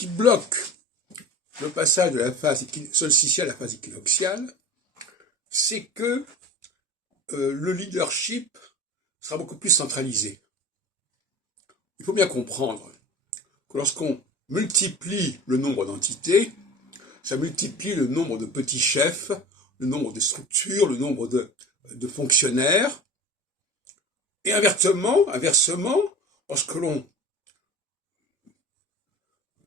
qui bloque le passage de la phase solsticiale à la phase équinoxiale, c'est que le leadership sera beaucoup plus centralisé. Il faut bien comprendre que lorsqu'on multiplie le nombre d'entités, ça multiplie le nombre de petits chefs, le nombre de structures, le nombre de fonctionnaires. Et inversement, lorsque l'on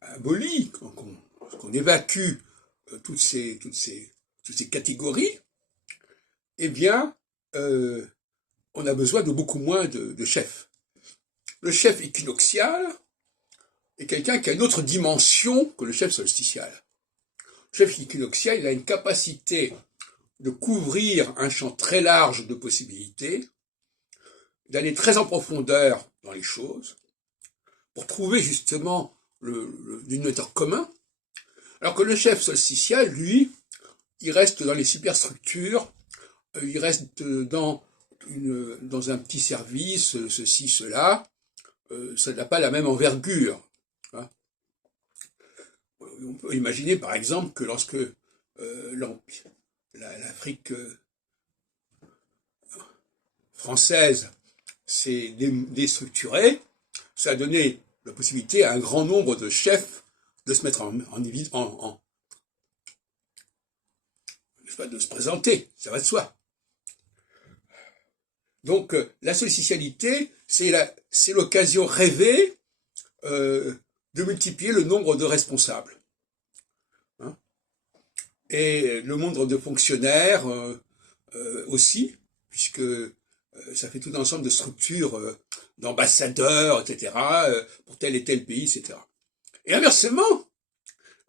abolit, qu'on évacue toutes ces catégories, eh bien, on a besoin de beaucoup moins de chefs. Le chef équinoxial est quelqu'un qui a une autre dimension que le chef solsticial. Le chef équinoxial, il a une capacité de couvrir un champ très large de possibilités, d'aller très en profondeur dans les choses, pour trouver justement le dénominateur commun, alors que le chef solsticial, lui, il reste dans les superstructures, il reste dans un petit service, ceci, cela, ça n'a pas la même envergure. Hein. On peut imaginer par exemple que lorsque l'Afrique française s'est déstructurée, ça a donné la possibilité à un grand nombre de chefs de se mettre de se présenter, ça va de soi. Donc la solsticialité, c'est l'occasion rêvée de multiplier le nombre de responsables. Hein, et le nombre de fonctionnaires aussi, puisque ça fait tout un ensemble de structures d'ambassadeurs, etc., pour tel et tel pays, etc. Et inversement,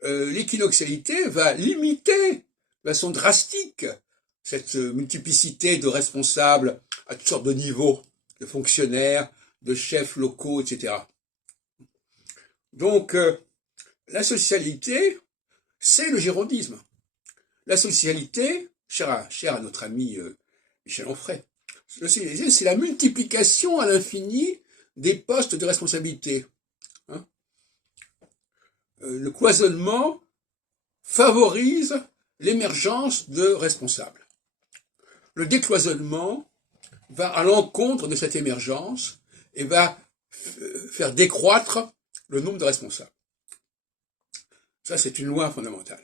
l'équinoxialité va limiter de façon drastique cette multiplicité de responsables à toutes sortes de niveaux, de fonctionnaires, de chefs locaux, etc. Donc, la socialité, c'est le girondisme. La socialité, chère à notre ami Michel Onfray, c'est la multiplication à l'infini des postes de responsabilité. Hein, le cloisonnement favorise l'émergence de responsables. Le décloisonnement va à l'encontre de cette émergence et va faire décroître le nombre de responsables. Ça, c'est une loi fondamentale.